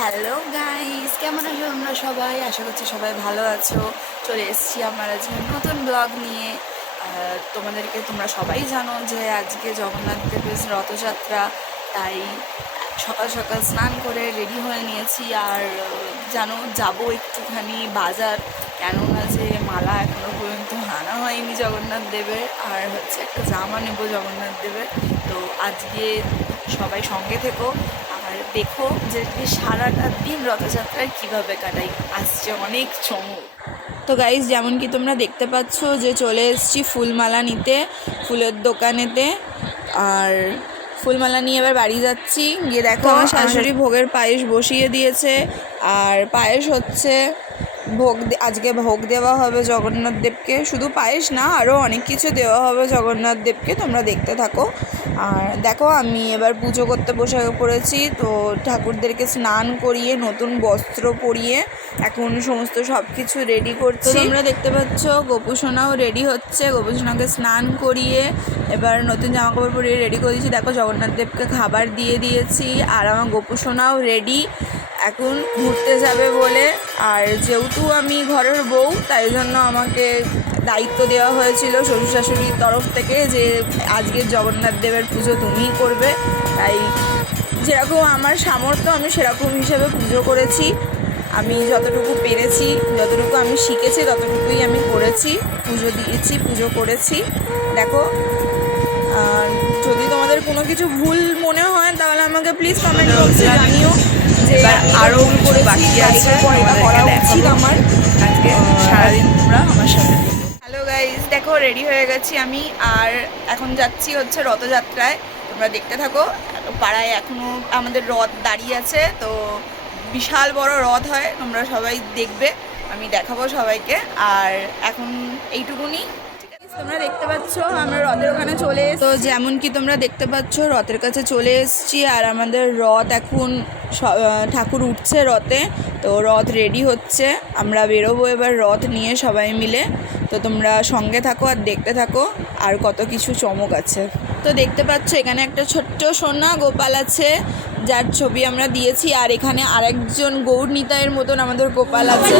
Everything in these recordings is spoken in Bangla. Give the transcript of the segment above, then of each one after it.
হ্যালো গাইস কেমন আছো তোমরা সবাই? আশা করছি সবাই ভালো আছো। চলে এসেছি আমার আজকে নতুন ব্লগ নিয়ে। তোমাদেরকে তোমরা সবাই জানো যে আজকে জগন্নাথ দেবের রথযাত্রা, তাই সকাল সকাল স্নান করে রেডি হয়ে নিয়েছি। আর জানো, যাব একটুখানি বাজার, কেননা যে মালা এখনও পর্যন্ত আনা হয়নি জগন্নাথ দেবের। আর হচ্ছে একটা জামা নেব জগন্নাথ দেবের। তো আজকে সবাই সঙ্গে থেকো। আর দেখো যে সারাটা দিন রথযাত্রায় কীভাবে কাটাই। আসছে অনেক চমক। তো গাইজ যেমন কি তোমরা দেখতে পাচ্ছ যে চলে এসেছি ফুলমালা নিতে ফুলের দোকানেতে। আর ফুলমালা নিয়ে এবার বাড়ি যাচ্ছি। গিয়ে দেখো আমার শাশুড়ি ভোগের পায়েস বসিয়ে দিয়েছে। আর পায়েস হচ্ছে ভোগ আজকে ভোগ দেওয়া হবে জগন্নাথ দেবকে শুধু পায়েস না আরও অনেক কিছু দেওয়া হবে জগন্নাথ দেবকে তোমরা দেখতে থাকো। আর দেখো, আমি এবার পুজো করতে বসে পড়েছি, তো ঠাকুরদেরকে স্নান করিয়ে, নতুন বস্ত্র পরিয়ে, এখন সমস্ত সব কিছু রেডি করছি তোমরা দেখতে পাচ্ছ, গোপুসোনাও রেডি হচ্ছে, গোপুসোনাকে স্নান করিয়ে, এবার নতুন জামা কাপড় পরিয়ে রেডি করে দিয়েছি। দেখো, জগন্নাথ দেবকে খাবার দিয়ে দিয়েছি, আর আমার গোপুসোনাও রেডি এখন ঘুরতে যাবে বলে, আর যেহেতু আমি ঘরের বউ, তাই জন্য আমাকে দায়িত্ব দেওয়া হয়েছিল শ্বশুর শাশুড়ির তরফ থেকে যে আজকের জগন্নাথ দেবের পুজো তুমিই করবে। তাই যেরকম আমার সামর্থ্য আমি সেরকম হিসাবে পুজো করেছি। আমি যতটুকু পেরেছি যতটুকু আমি শিখেছি ততটুকুই আমি করেছি পুজো দিয়েছি পুজো করেছি। দেখো আর যদি তোমাদের কোনো কিছু ভুল মনে হয় তাহলে আমাকে প্লিজ কমেন্ট বক্সে জানিও যে এবার আরও ভুল কিছু করেছি, বাকি আছে, করা উচিত আমার। আজকে সারাদিন তোমরা আমার সাথে গাইজ দেখো রেডি হয়ে গেছি আমি। আর এখন যাচ্ছি হচ্ছে রথযাত্রায়। তোমরা দেখতে থাকো। পাড়ায় এখনও আমাদের রথ দাঁড়িয়ে আছে, তো বিশাল বড় রথ হয়, তোমরা সবাই দেখবে। আমি দেখাবো সবাইকে। আর এখন এইটুকুনি? তোমরা দেখতে পাচ্ছ, আমরা রথের ওখানে চলে তো যেমন কি তোমরা দেখতে পাচ্ছ, রথের কাছে চলে এসেছি। আর আমাদের রথ এখন ঠাকুর উঠছে রথে। তো রথ রেডি হচ্ছে। আমরা বেরোবো এবার রথ নিয়ে সবাই মিলে। তো তোমরা সঙ্গে থাকো আর দেখতে থাকো আর কত কিছু চমক আছে। তো দেখতে পাচ্ছ এখানে একটা ছোট্ট সোনা গোপাল আছে, যার ছবি আমরা দিয়েছি, আর এখানে আরেকজন গৌর নিতাইয়ের মতন আমাদের গোপাল আছে।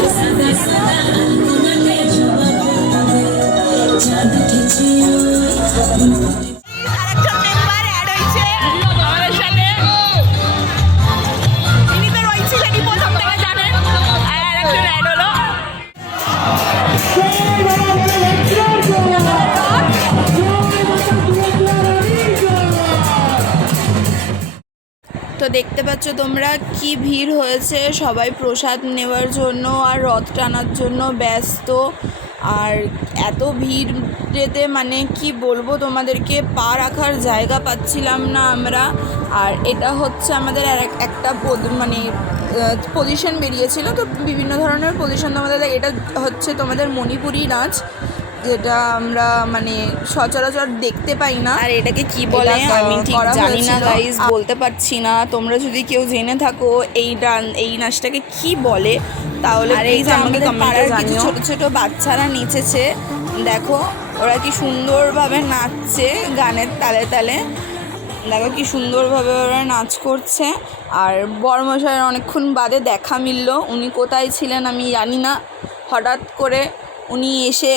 দেখতে পাচ্ছ তোমরা কি ভিড় হয়েছে? সবাই প্রসাদ নেওয়ার জন্য আর রথ টানার জন্য ব্যস্ত। আর এত ভিড়েতে মানে কি বলব, তোমাদেরকে পা রাখার জায়গা পাচ্ছিলাম না আমরা। আর এটা হচ্ছে আমাদের একটা মানে পজিশন বেরিয়েছিল। তো বিভিন্ন ধরনের পজিশন তোমাদের এটা হচ্ছে তোমাদের মণিপুরি নাচ। যেটা আমরা মানে সচরাচর দেখতে পাই না। আর এটাকে কি বলে? আমি ঠিক জানি না। গাইস বলতে পারছি না। তোমরা যদি কেউ জেনে থাকো এই ডান এই নাচটাকে কি বলে তাহলে আর এই যে আমাদের পাড়ার কিছু ছোট ছোট বাচ্চারা নেচেছে। দেখো ওরা কি সুন্দরভাবে নাচছে গানের তালে তালে। দেখো কি সুন্দরভাবে ওরা নাচ করছে। আর বড়মশাইয়ের অনেকক্ষণ বাদে দেখা মিলল। উনি কোথায় ছিলেন আমি জানি না। হঠাৎ করে উনি এসে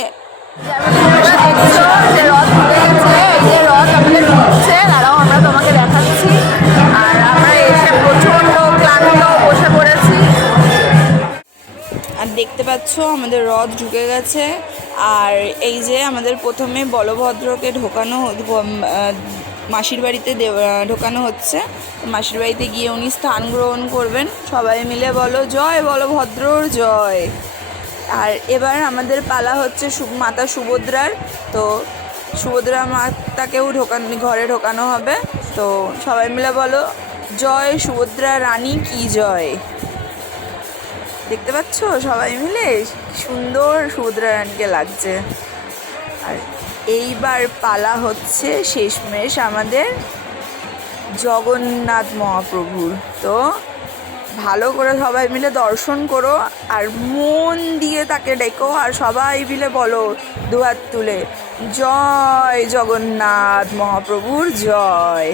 দেখতে পাচ্ছ, আমাদের রথ ঢুকে গেছে। আর এই যে আমাদের প্রথমে বলভদ্রকে ঢোকানো মাসির বাড়িতে ঢোকানো হচ্ছে। মাসির বাড়িতে গিয়ে উনি স্থান গ্রহণ করবেন। সবাই মিলে বলো, জয় বলভদ্রর জয়। আর এবার আমাদের পালা হচ্ছে মাতা সুভদ্রার। তো সুভদ্রা মাতাকেও ঢোকানো ঘরে ঢোকানো হবে। তো সবাই মিলে বলো, জয় সুভদ্রা রানী কি জয়? দেখতে পাচ্ছ সবাই মিলে? সুন্দর সুভদ্রা রানীকে লাগছে। আর এইবার পালা হচ্ছে শেষমেশ আমাদের জগন্নাথ মহাপ্রভুর। তো ভালো করে সবাই মিলে দর্শন করো আর মন দিয়ে তাকে ডেকো আর সবাই মিলে বলো দুহাত তুলে, জয় জগন্নাথ মহাপ্রভুর জয়।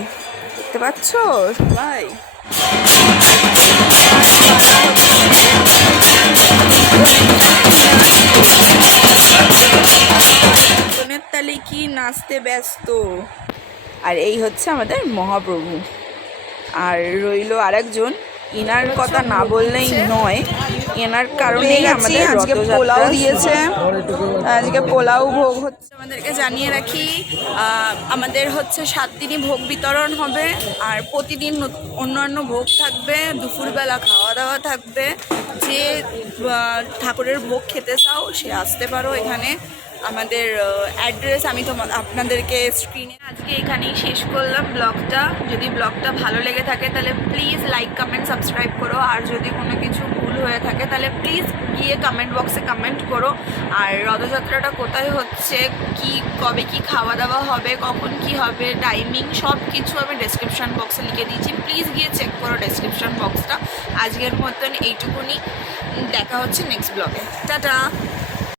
দেখতে পাচ্ছ সবাই? তালে কি নাচতে ব্যস্ত? আর এই হচ্ছে আমাদের মহাপ্রভু। আর রইল আরেকজন। ইনার কথা না বললেই নয়। এনার কারণেই আমাদের আজকে পোলাও দিয়েছে। আজকে পোলাও ভোগ হচ্ছে। আমাদেরকে জানিয়ে রাখি আমাদের হচ্ছে সাত দিনই ভোগ বিতরণ হবে আর প্রতিদিন অন্যান্য ভোগ থাকবে দুপুরবেলা খাওয়া দাওয়া থাকবে। যে ঠাকুরের ভোগ খেতে চাও সে আসতে পারো এখানে। আমাদের অ্যাড্রেস আমি তোমার আপনাদেরকে স্ক্রিনে আজকে এখানেই শেষ করলাম ব্লগটা। যদি ব্লগটা ভালো লেগে থাকে, তাহলে প্লিজ লাইক কমেন্ট সাবস্ক্রাইব করো। আর যদি কোনো কিছু ভুল হয়ে থাকে, তাহলে প্লিজ গিয়ে কমেন্ট বক্সে কমেন্ট করো। আর রথযাত্রাটা কোথায় হচ্ছে, কি, কবে কি খাওয়া দাওয়া হবে, কখন কি হবে টাইমিং সব কিছু আমি ডেসক্রিপশন বক্সে লিখে দিয়েছি। প্লিজ গিয়ে চেক করো ডেসক্রিপশন বক্সটা আজকের মতন এইটুকুনি। দেখা হচ্ছে নেক্সট ব্লগে টাটা!